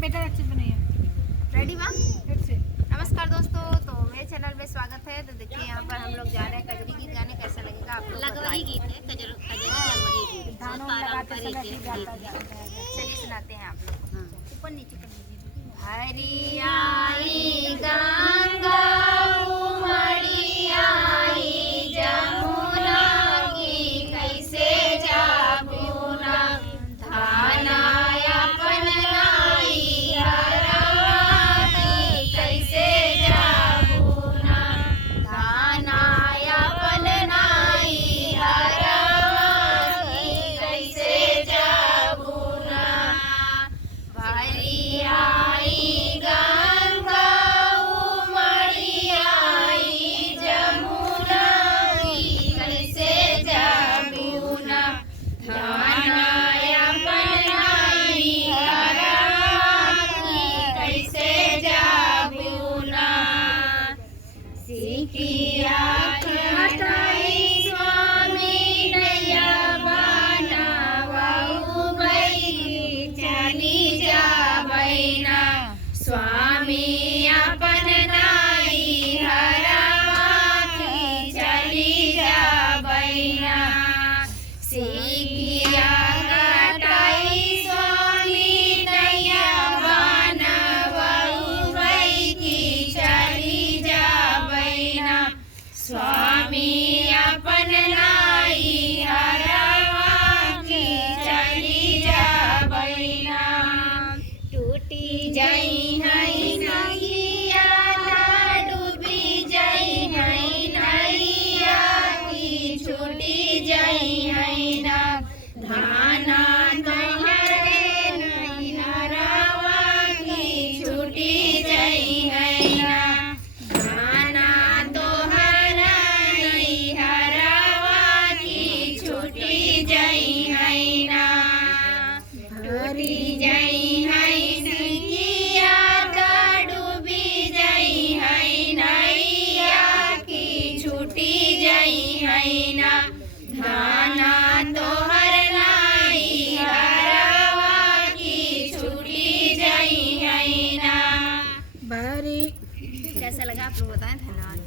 बेटा अच्छे से नहीं है। Ready ma'am? फिर से नमस्कार दोस्तों, तो मेरे चैनल में स्वागत है। तो देखिए यहाँ पर हम लोग जा रहे हैं कजरी गीत गाने। कैसा लगेगा आप लोग लगवही गीत है, कजरी लगवही गीत, धानों बहुत लगाते समय पारंपरिक भी गीत गाता है। जाता है। चलिए सुनाते हैं आप लोग को। हाँ। ऊपर नीचे कर दीजिए। हरियाई गंगा उमड़ी आई जमुना की कैसे जाबुना धानाया पनराई हरवा की कैसे जाबुना धानाया पनराई हरवा की कैसे जाबुना भरियाई गंगा उमड़ी आई जमुना की कैसे जाबुना धानाया पनराई हरवा की कैसे जाबुना सिकिया खटाई स्वामी नैया बनावहु बैगी चली जाबैना स्वामी अपन नाई हरवा की चली जाबैना सिकिया खटाई स्वामी नैया बनावहु बैगी चली जाबैना स्वामी अपन नाई हरवा की चली जाबैना टूटी जई है नैया डूबी जई है नैया की छूटी जई है ना धाना तोहरे नैहरवा की छूटी जई है ना धाना तोहर नैहरवा की छूटी जई है ना टूटी जई है सिकिया डूबी जई है नैया की छूटी जई है ना धाना तोहर नैहरवा की छूटी जई है ना। बारी कैसा लगा आप लोग बताएं। धन्यवाद।